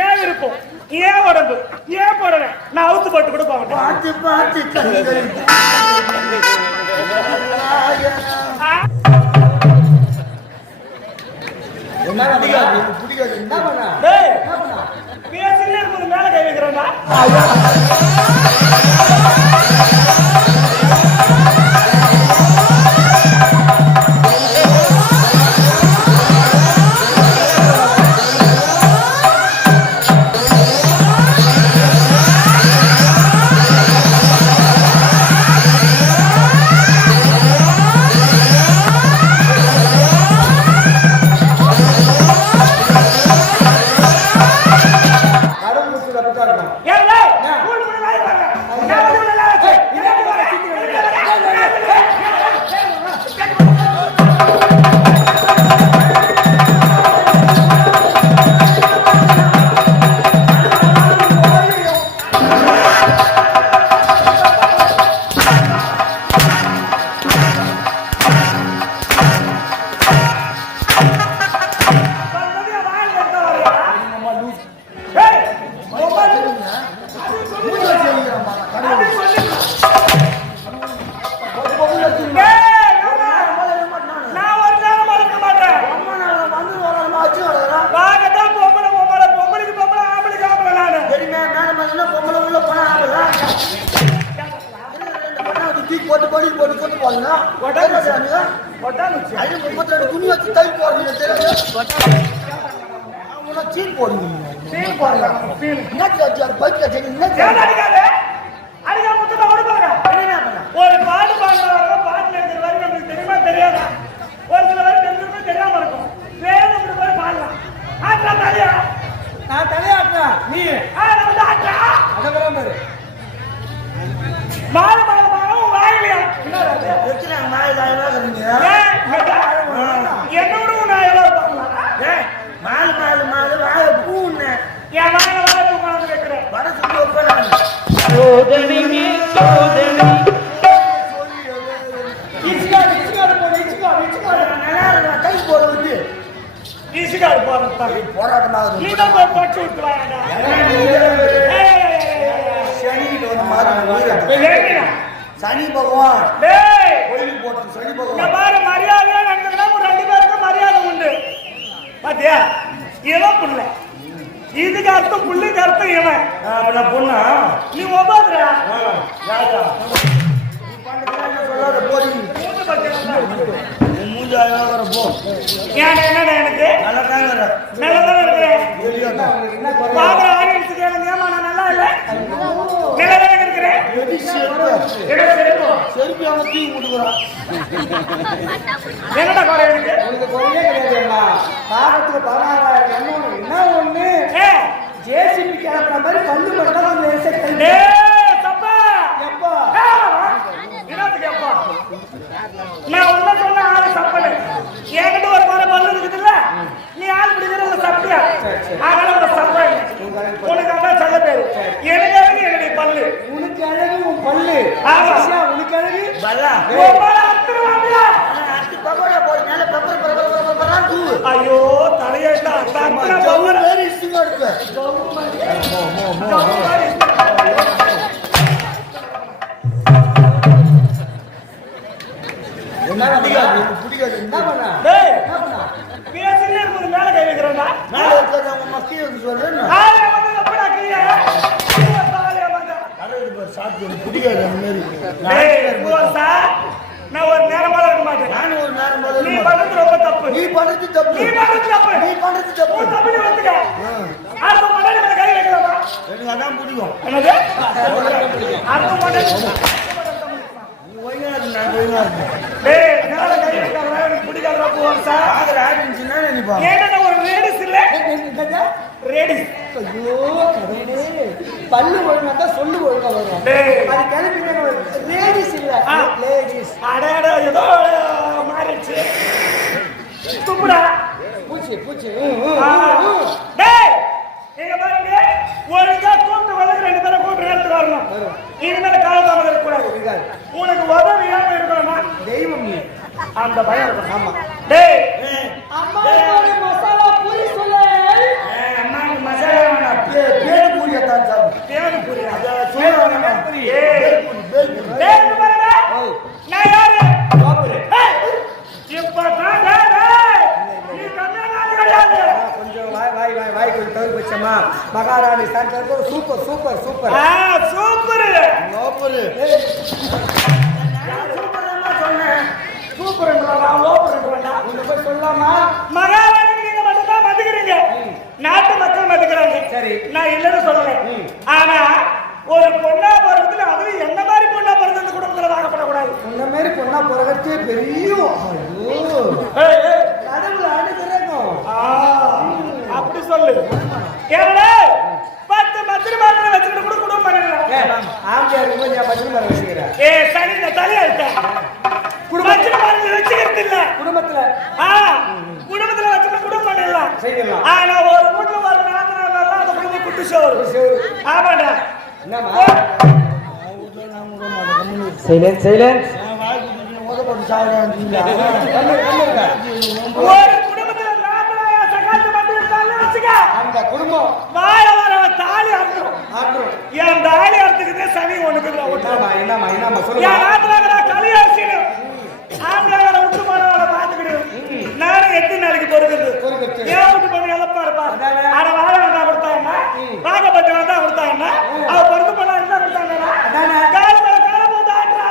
ஏன் விருப்பம், ஏன் உடம்பு, ஏன் போடுறேன் நான் அவுத்து போட்டு கூட போக பார்த்து பார்த்து பேசினே இருக்கும்போது மேல கை வைக்கிறோம்னா ஒரு பாட்டு பாடுற பாட்டுல இருக்கிற வரி நமக்கு தெரியுமா தெரியாதா? ஒரு சில வரி தெரிஞ்சிருக்கும், தெரியாம இருக்கும். வேணும் போய் பாடலாம். ஆட்டா தலையா, நான் தலையாட்டா நீ நம்ம ஆட்டா அதெல்லாம் பாரு. மால மால மால வாயிலையா என்ன மாயிலாயிரா இருக்கீங்க? என்னோட நான் எவ்வளவு பார்க்கலாம்? மால மால மால வாய பூன்னு என் வாயில வாய பூ கொண்டு வைக்கிறேன். வர சொல்லி உட்கார சோதனை சோதனை சனி பகவான் கோயிலுக்கு போட்டு சனி பகவான் மரியாதை ரெண்டு பேருக்கும் மரியாதை உண்டு. பாத்தியா இவன் புள்ள, இதுக்கு அர்த்தம் புள்ளிக்கு அர்த்தம் இவன். பொண்ணா நீ ஒப்பாதுரா சொல்லாத போறீங்க என்னடா எனக்கு நல்லதான் இருக்கிறேன். பாக்குற ஆடியன்ஸ் கேளுங்க, நான் நல்லா இல்ல நல்லதான் இருக்கிறேன். என்னடா குறை எனக்கு? குறையே கிடையாதுமா. பாகத்துக்கு 16,000 என்ன ஒண்ணு ஜேசிபி கிளப்புற மாதிரி கல்லு மட்டும் நான் உன்ன சொன்ன ஆளு சப்பல் என்கிட்ட ஒரு மாதிரி பல்லு இருக்குதுல்ல, நீ ஆள் பிடிக்கிற சப்பியா அதனால ஒரு சப்பல் உனக்கு அதான் சொல்ல பேரு. எனக்கு அழகு என்னுடைய பல்லு, உனக்கு அழகு உன் பல்லு. உனக்கு அழகு ஐயோ தலையா மேல கை வைக்கிறோம்னா நான் ஒரு நேரமா இருக்க மாட்டேன். நானும் ஒரு நேரம் நீ பண்றது ரொம்ப தப்பு. நீ பண்றது தப்பு. நீ பண்றது தப்பு. நீ பண்றது தப்பு. தப்பு நீ வந்துக்க. ஆறு மணி நேரம் கை வைக்கலாமா? எனக்கு அதான் பிடிக்கும். என்னது? ஆறு மணி நேரம் டேய் நேரா கை வைக்கறவா எனக்கு பிடிக்காதடா போறா. ஆகற ஆடின்ஸ்னா நினைப்பா. ஏடா ஒரு ரேடிஸ் இல்ல? ரேடிஸ். ஐயோ கடவுளே. பல்லு ஒழுங்கா தான் சொல்லு ஒழுங்கா வரும். அது கலப்பிங்க ரேடிஸ் இல்ல லேடிஸ். அடடா ஏதோ மாறிச்சு. துப்புடா. பூச்சி பூச்சி. டேய் நீங்க பாருங்க ஒழுங்கா கூப்பிட்டு வந்து ரெண்டு பேரும் கூப்பிட்டு எடுத்து வரணும். இனிமேல காலதாமதம் இருக்கக்கூடாது. உனக்கு உதவியாம இருக்கணுமா? தெய்வம் நீ அந்த பயம் இருக்கும். ஆமா டேய் அம்மா மசாலா பூரி சொல்லு. அம்மா மசாலா வாய்க்கு தவிர வச்சமா மகாராணி sir super super super super சொன்னேன் சூப்பர் போய் சொல்லாமா மகாராணி நீங்க மட்டும் தான் மதிக்கிறீங்க நாட்டு மக்கள் மதிக்கிறாங்க சரி நான் இல்லைன்னு சொல்லல ஆனா ஒரு பொண்ணா பிறந்ததுல அதுவும் என்ன மாதிரி பொண்ணா பிறந்த அந்த குடும்பத்துல வாங்கப்படக்கூடாது இந்த மாதிரி பொண்ணா பிறகு பெரிய கடவுள் அனுகிறோம் அப்படி சொல்லு ஏன்னா 10 மத்திரி மாதிரி வச்சுக்கிட்டு கூட குடும்பம் பண்ணிடலாம் ஆம்பியார் பச்சை மரம் வச்சுக்கிறேன் சரி இந்த தலையா இருக்க குடும்பத்துல மாதிரி வச்சுக்கிறது இல்ல குடும்பத்துல குடும்பத்துல வச்சுட்டு குடும்பம் பண்ணிடலாம் செய்யலாம் ஆனா ஒரு வீட்டுல ஒரு நாள் அந்த குடும்பம் குட்டு சோறு ஆமாடா சைலன்ஸ் ஒரு குடும்பத்துல சகாத்து மட்டும் இருந்தாலும் வச்சுக்க அந்த குடும்பம் வாழ வர தாலி அறுத்துரும் என் தாலி அறுத்துக்குதே சனி ஒண்ணுக்குதான் என்னமா என் நாட்டுல கலியாசினு ஆம்பளை விட்டு போனவளை பாத்துக்கிடு நானும் 8 நாளைக்கு பொறுக்குது ஏன் விட்டு போன எழப்பா இருப்பா ஆனா வாழ வந்தா கொடுத்தா என்ன வாகப்பட்டு வந்தா கொடுத்தா என்ன அவ பொறுத்து பண்ணா இருந்தா கொடுத்தாங்க கால மேல கால போட்டு ஆட்டுறா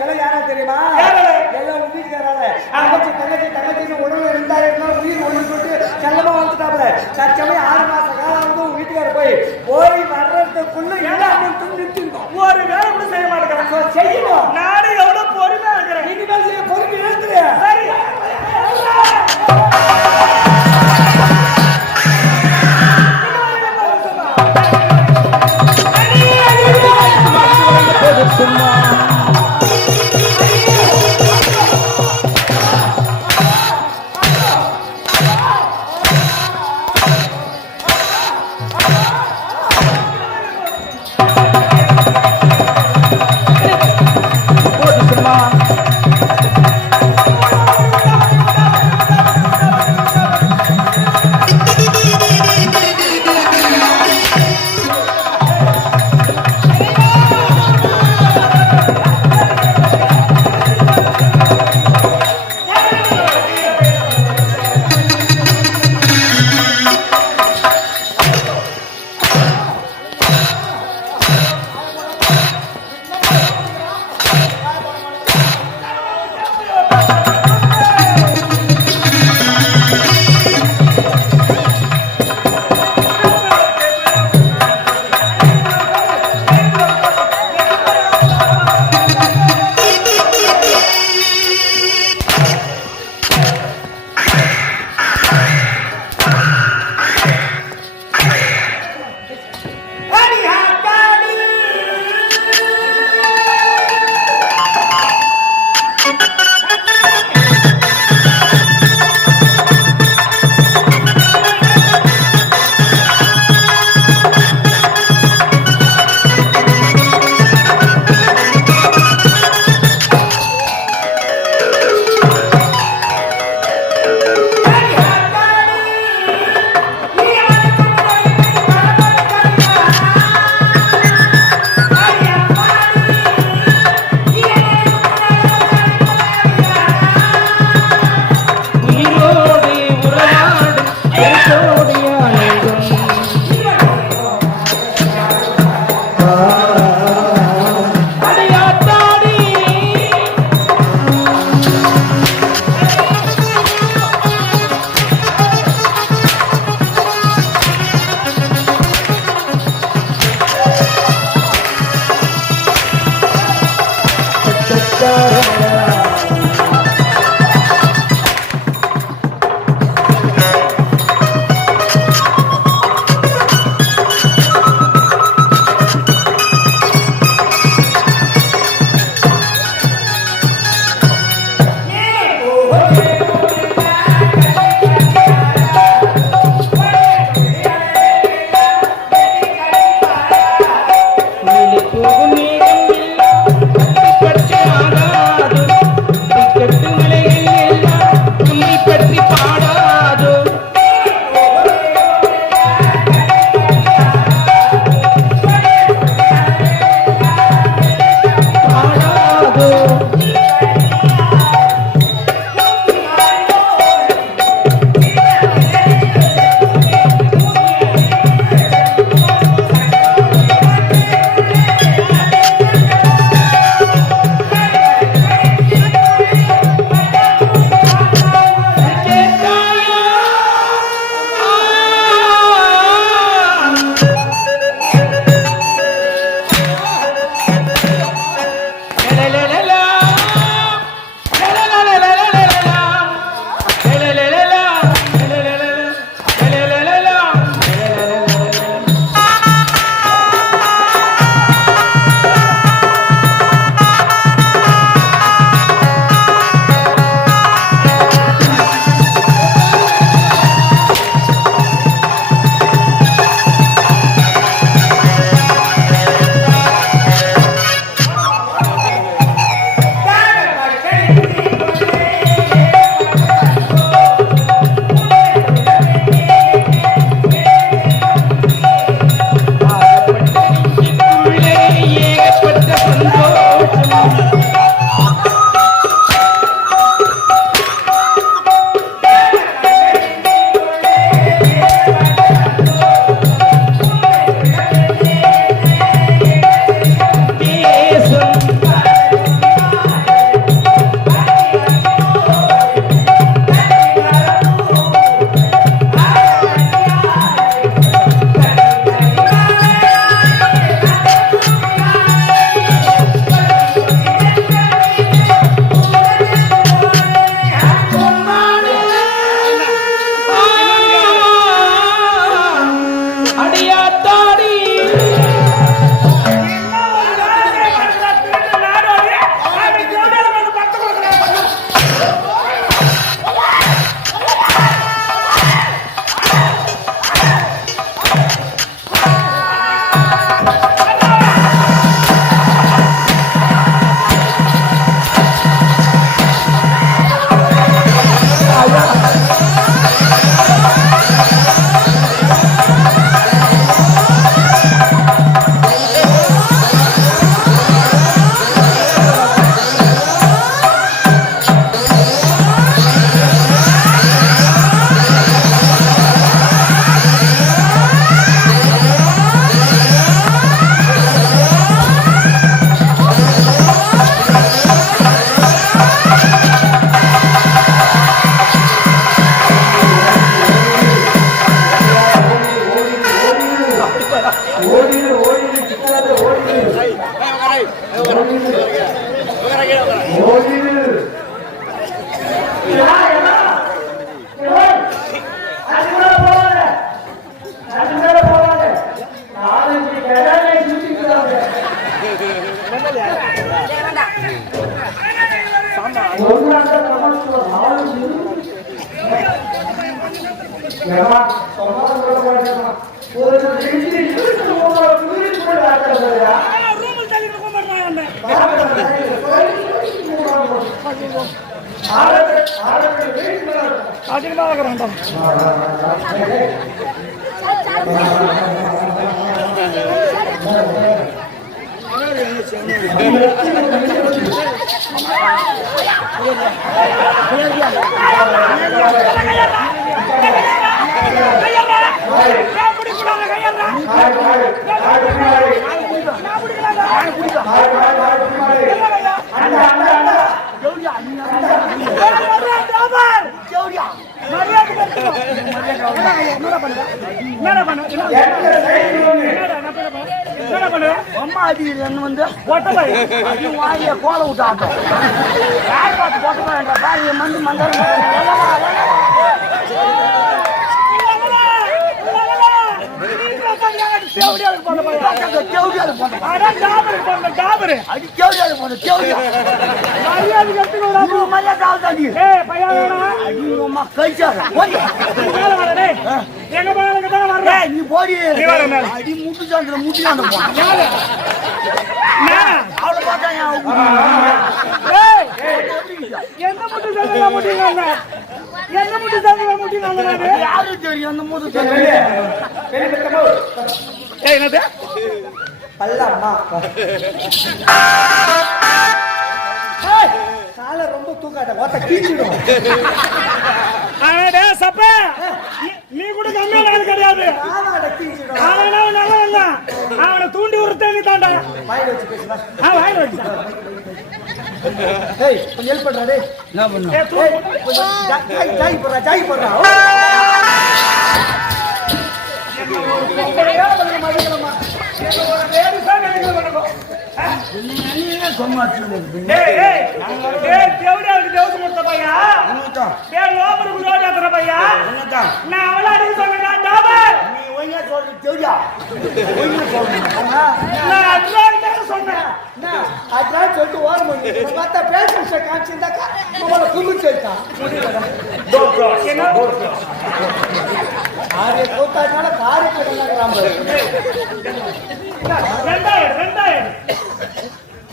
சில யாரா தெரியுமா எல்லாம் வீட்டுக்காரால தங்கச்சி உடம்பு இருந்தாருன்னா உயிர் ஒண்ணு சொல்லிட்டு செல்லமா வந்துட்டாப்புல தற்சமயம் 6 மாச காலம் வந்து வீட்டுக்கார போய் வர்றதுக்குள்ள எல்லாம் ஒரு வேலை கூட செய்ய மாட்டேங்கிறேன் செய்யணும் நாடு எவ்வளவு பொறுமையா இருக்கிறேன் இனிமேல் செய்ய பொறுப்பு இருக்குது சரி சும்மா ரூமில் தள்ளி கொண்டாடுறாங்க அம்மா அடி வந்து வாய கோல விட்டாட்டம் போட்டா என்ற காரியம் வந்து நீ போடி அடி முட்டு சாந்திர முட்டியாண்ட அவளை பார்த்தா எந்த முட்டு சாந்திர முட்டிங்க என்ன முட்டு சாந்திர முட்டிங்க யாரு தெரியும் அந்த முட்டு என்னது பல்லம்மா காலை ரொம்ப தூக்காத ஓட்ட கீச்சிடும் சப்ப நீ கூட கம்மியான ஆள் கிடையாது அவனை தூண்டி விடுறத நீ தாண்டா வாயில வச்சு பேசுவா வாயில வச்சு கொஞ்சம் ஹெல்ப் பண்றாரு என்ன பண்ண ஜாய் போடுறா சொல்லிட்டு ஓர முடியும் காமிச்சிருந்தாக்கா ஆறு கூத்தாடினால காருக்கு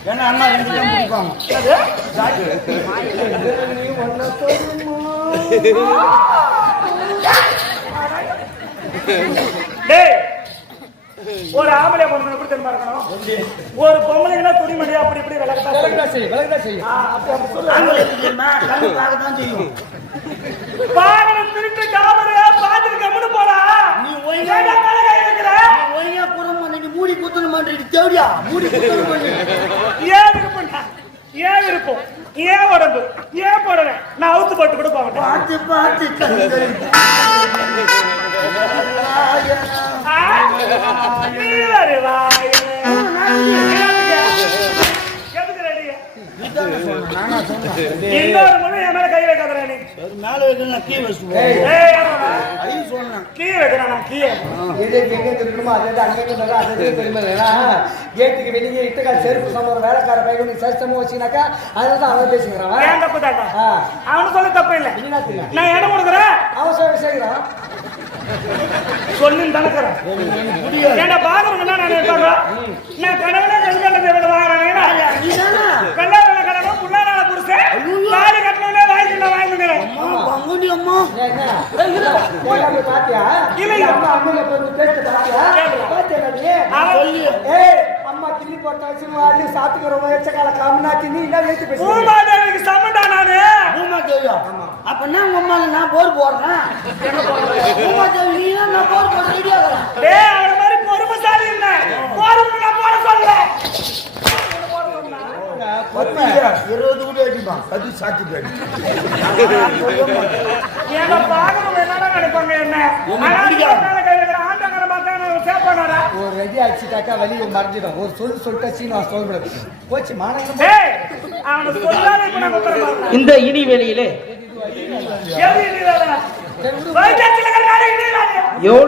ஏன்னா அண்ணா ரெண்டு டைம் பிடிப்பாங்க ஒரு ஆம்பளை பொண்ணு எப்படி தெரியுமா இருக்கணும் ஒரு பொம்பளைங்கன்னா துணிமணி அப்படி இப்படி விளக்கத்தான் செய்யும் பாகனம் திருட்டு காவரு பாத்துட்டு கம்முன்னு போறா நீ ஒய்யா குரம் பண்ணி மூடி குத்துன மாதிரி தேடியா மூடி குத்துன பண்ணி ஏன் விருப்பம்டா ஏன் விருப்பம் ஏன் உடம்பு ஏன் போடல நான் அவுத்து போட்டு கூட போவேன் பார்த்து பார்த்து இன்னொரு மணி என் மேல கை வைக்காத நீ மேல வைக்கணும் கீ வச்சுக்கணும் கீ வைக்கிறேன் கீ எங்க இருக்கணுமோ அதை அங்கே தெரியுமா கேட்டுக்கு வெளியே இட்டுக்கா செருப்பு சொன்ன ஒரு வேலைக்கார பையன் நீ சஸ்தமும் வச்சுனாக்கா அதுதான் அவன் பேசுகிறான் ஏன் தப்பு தாண்டா அவனு சொல்ல தப்பு இல்லை நான் இடம் கொடுக்குறேன் அவன் செய்கிறான் சொல்லு தனக்கிறேன் ஏன்னா பாக்குறேன் நான் நினைப்பாங்க நான் கடவுளே கல்கண்டத்தை விட வாங்குறேன் கல்யாண கடனும் புள்ளாரால புருஷன் தாலி கட்டணே வாங்கிக்கிறேன் பங்குனி அம்மா பாத்தியா இல்ல அம்மா அம்மா அம்மா கிள்ளி போட்டாச்சு வாங்கி சாப்பிட்டுக்கிறவங்க எச்சக்கால காமனாச்சு நீ என்ன ஏத்து பேசு பூமாதேவிக்கு சமண்டா நானு பூமாதேவியா அப்பனா உங்க அம்மால நான் போர் போடுறேன் பூமாதேவி நீ நான் போர் போட ரெடியா இருக்கற டேய் அவள மாதிரி பொறுமைசாலி இல்ல போர் நான் போட சொல்ல 20 கூட அடிமா அது சாத்தி பேடி ஏங்க பாக்கணும் என்னடா நினைப்பாங்க என்ன ஆனா கையில ஆண்டங்கற மாட்டானே சேப்பானடா ஒரு ரெடி ஆச்சிட்டாக்கா வெளிய மறஞ்சிடும் ஒரு சொல்லிட்டா சீனா சொல்றது போச்சு மானங்க டேய் அவன சொல்லாத இப்ப நான் உத்தரமா இந்த இடி வேளையிலே எது இடி வேளை வைஜாத்தில கரகாரி இடி வேளை